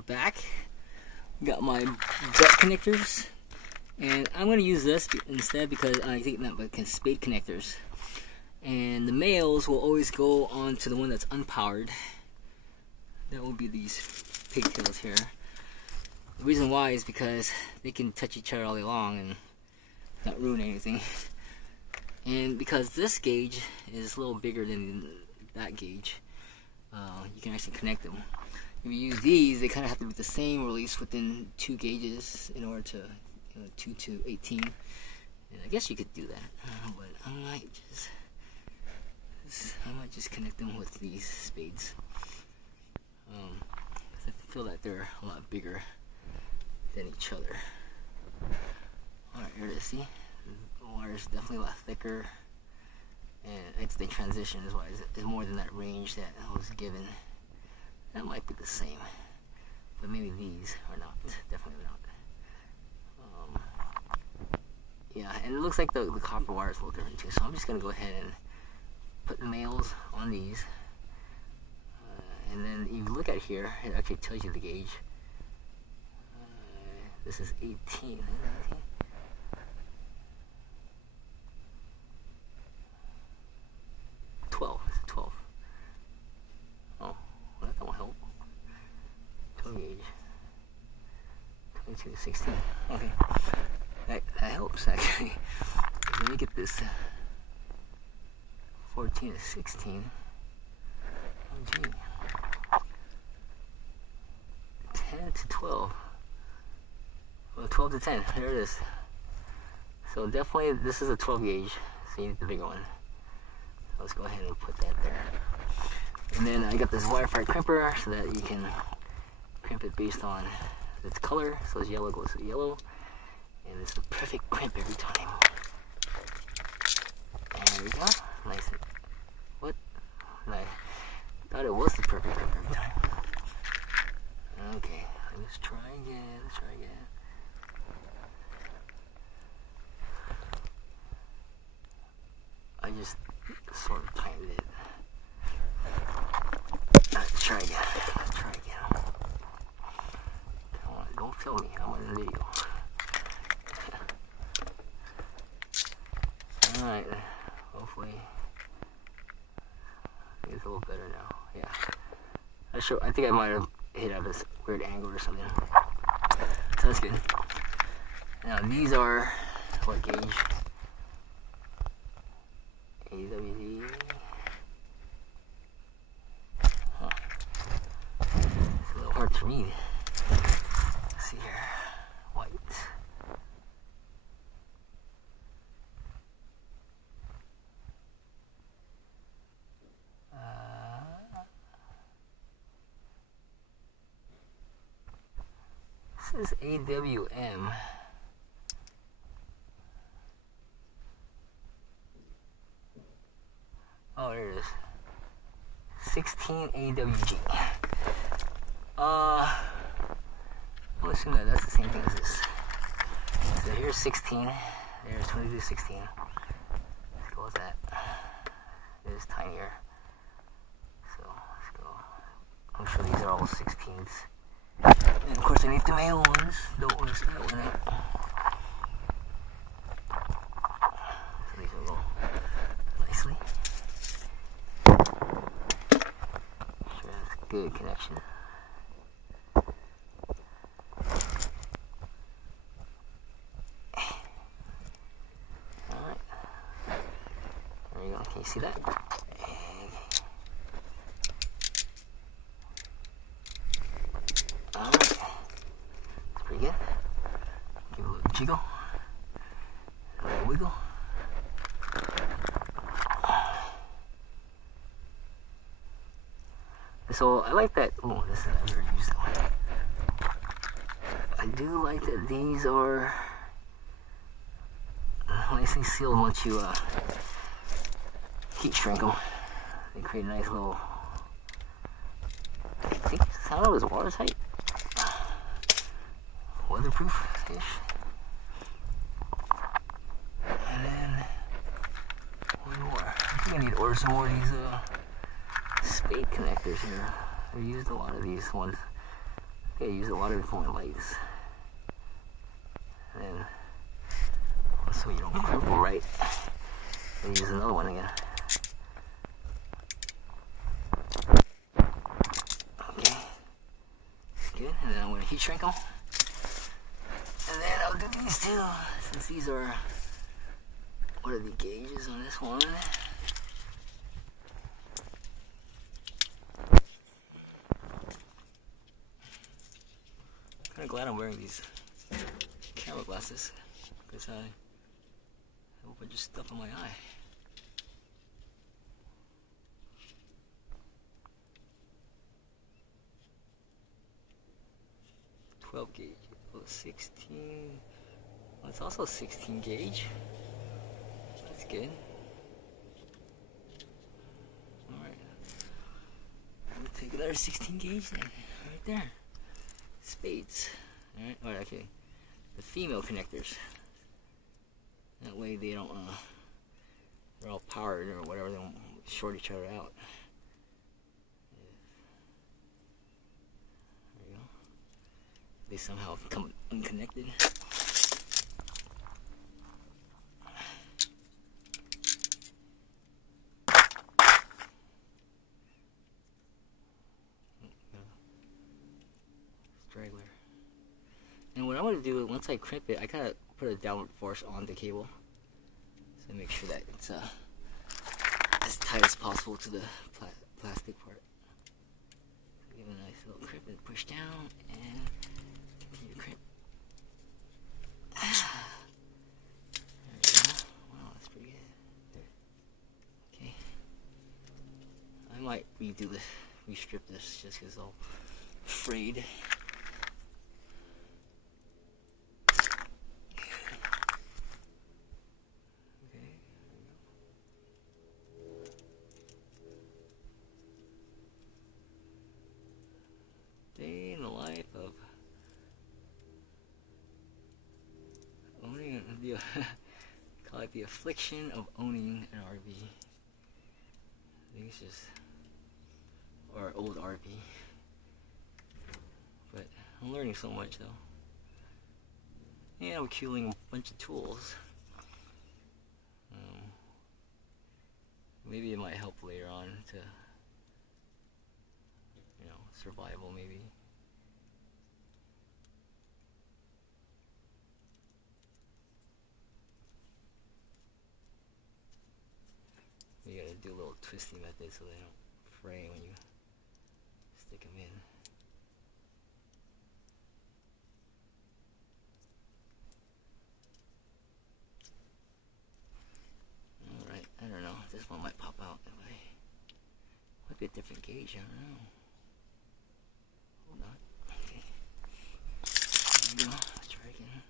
we're back. Got my butt connectors, and I'm going to use this instead because I think that Spade connectors. And the males will always go on to the one that's unpowered. That will be these pigtails here. The reason why is because they can touch each other all day long and not ruin anything. And because this gauge is a little bigger than that gauge, you can actually connect them. If you use these, they kind of have to be the same release within 2 gauges in order to 2 to 18. And I guess you could do that, but I might just connect them with these spades. I feel that they're a lot bigger than each other. Alright, here it is. See, the wire is definitely a lot thicker, and it's the transition is why it's more than that range that I was given. That might be the same, but maybe these are not. Definitely not. Yeah, and it looks like the copper wire is a little different too. So I'm just gonna go ahead and put the males on these, and then you look at here, it actually tells you the gauge. This is 18. 12. It's 12. Oh, well, that won't help. 12 gauge. 22 to 16. Okay. That helps actually. Let me get this 14 to 16. Oh, gee. 10 to 12. Well, 12 to 10. There it is. So definitely this is a 12 gauge. So you need the bigger one. So let's go ahead and put that there. And then I got this Wirefy Crimper so that you can crimp it based on its color. So as yellow goes to yellow. And it's the perfect crimp every time. And there we go. Nice. What? I thought it was the perfect crimp every time. Okay, let's try again. I just sort of timed it. Let's try again. Come on, don't film me. I'm on the video. Alright, hopefully it's a little better now. Yeah. I think I might have hit at this weird angle or something. So that's good. Now these are what gauge? AWD. Huh. It's a little hard to read. Let's see here. White. This is AWM. Oh, there it is. 16 AWG. I'm assuming that that's the same thing as this. So here's 16. There's 22 16. Let's go with that. It is tinier. So let's go. I'm sure these are all 16s. And of course I need the male ones. Don't want to start with that. So these will go nicely. Sure, that's a good connection. Alright. There you go. Can you see that? Good. Give it a little jiggle, a little wiggle. So I like that. Oh, this is I've never used that one. I do like that these are nicely sealed once you heat shrink them. They create a nice little. I think I don't know, is watertight. Weatherproof-ish. And then one more. I think I need to order some more of these Spade connectors here. I've used a lot of these ones. I use a lot of different lights. And then, so you don't crumple right, and use another one again. Okay, good. And then I'm going to heat shrink them. And then I'll do these two, since these are, what are the gauges on this one? I'm kind of glad I'm wearing these camera glasses, because I have a bunch of stuff on my eye. .12 gauge, oh, 16. Well, it's also 16 gauge. That's good. Alright. I'm gonna take another 16 gauge then, right there. Spades. Alright, okay. The female connectors. That way they don't, they're all powered or whatever, they don't short each other out. There you go. They somehow come unconnected. Straggler. And what I'm going to do, once I crimp it, I kind of put a downward force on the cable. So make sure that it's as tight as possible to the plastic part. So give it a nice little crimp and push down and continue to crimp. There we go. Wow, that's pretty good. There. Okay. I might redo this, restrip this just because I'm afraid. Day in the life of owning the call it the affliction of owning an RV. I think it's just, or old RV. But I'm learning so much though. And I'm accumulating a bunch of tools. Maybe it might help later on to, you know, survival maybe. You gotta do a little twisty method so they don't fray when you stick them in. Alright, I don't know. This one might pop out. Might be a different gauge, I don't know. Hold on. Okay. There we go. Let's try again.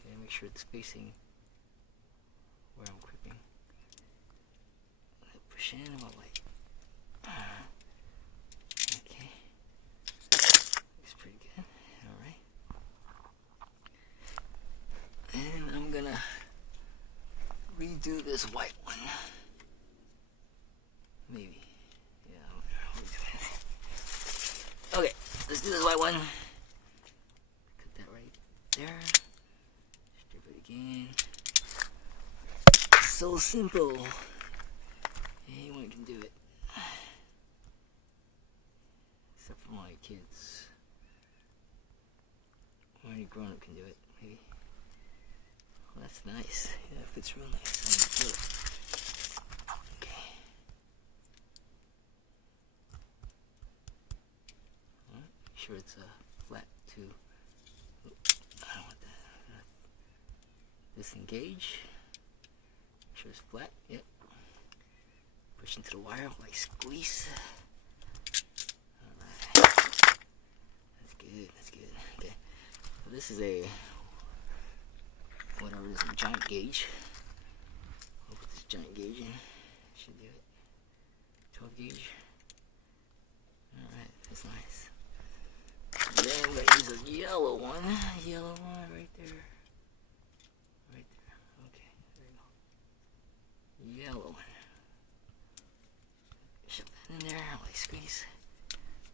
Okay, make sure it's spacing where I'm crimping. Push in about like. Okay. Looks pretty good. Alright. And I'm gonna redo this white one. Maybe. Yeah, I'll redo it. Okay, let's do this white one. Cut that right there. Strip it again. So simple. Anyone can do it. Except for my kids. Or any grown up can do it, maybe. Well, that's nice. Yeah, it fits real nice. I'm gonna do it. Okay. Alright, make sure it's flat too. I don't want that. Disengage. Make sure it's flat. Yep. Push into the wire like squeeze. Alright. That's good, that's good. Okay. So this is a whatever it is, a giant gauge. I'll put this giant gauge in. Should do it. 12 gauge. Alright, that's nice. And then I'm gonna use a yellow one. Yellow one right there. Right there. Okay, there we go. Yellow one. Shove that in there, like squeeze.